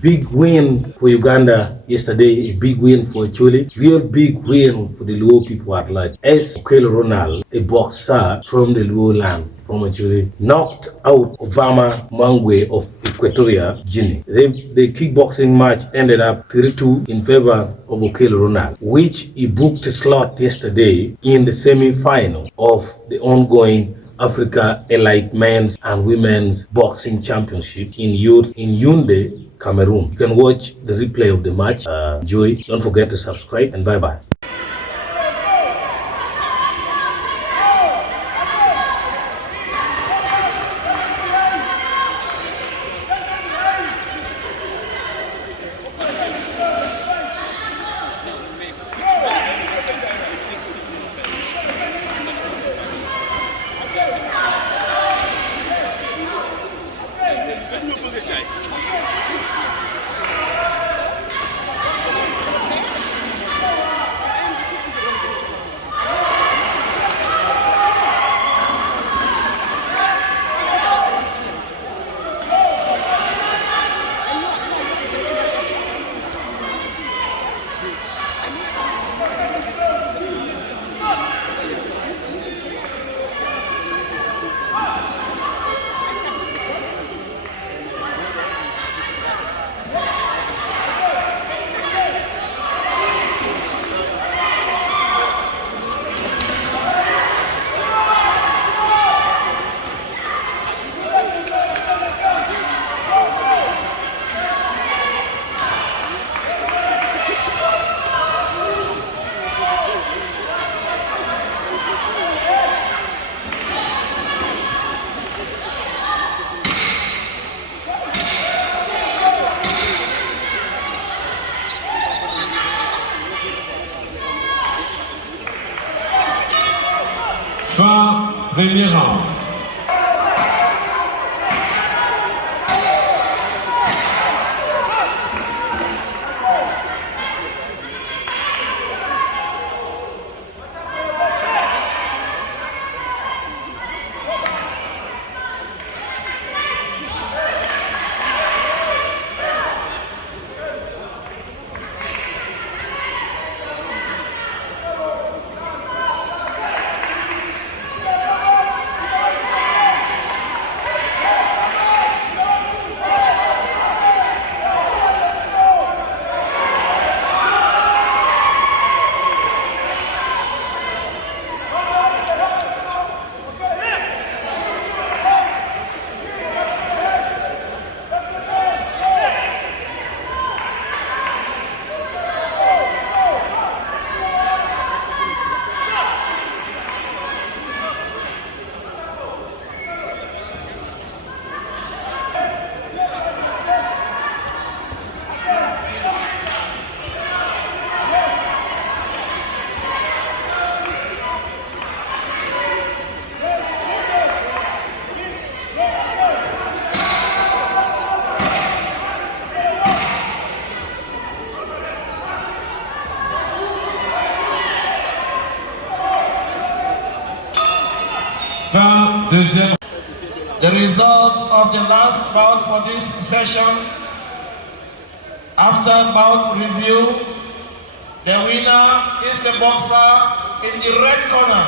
big win for Uganda yesterday, a big win for Acoli, real big win for the Luo people at large. As Okello Ronald, a boxer from the Luo land, from Acoli, knocked out Obama Mangwe of Equatorial Guinea. The kickboxing match ended up 3-2 in favor of Okello Ronald, which he booked a slot yesterday in the semi-final of the ongoing Africa Elite Men's and Women's Boxing Championship in Yaoundé, Cameroon. You can watch the replay of the match. Enjoy. Don't forget to subscribe, and bye-bye. Fin premier round. The result of the last bout for this session, after bout review, the winner is the boxer in the red corner.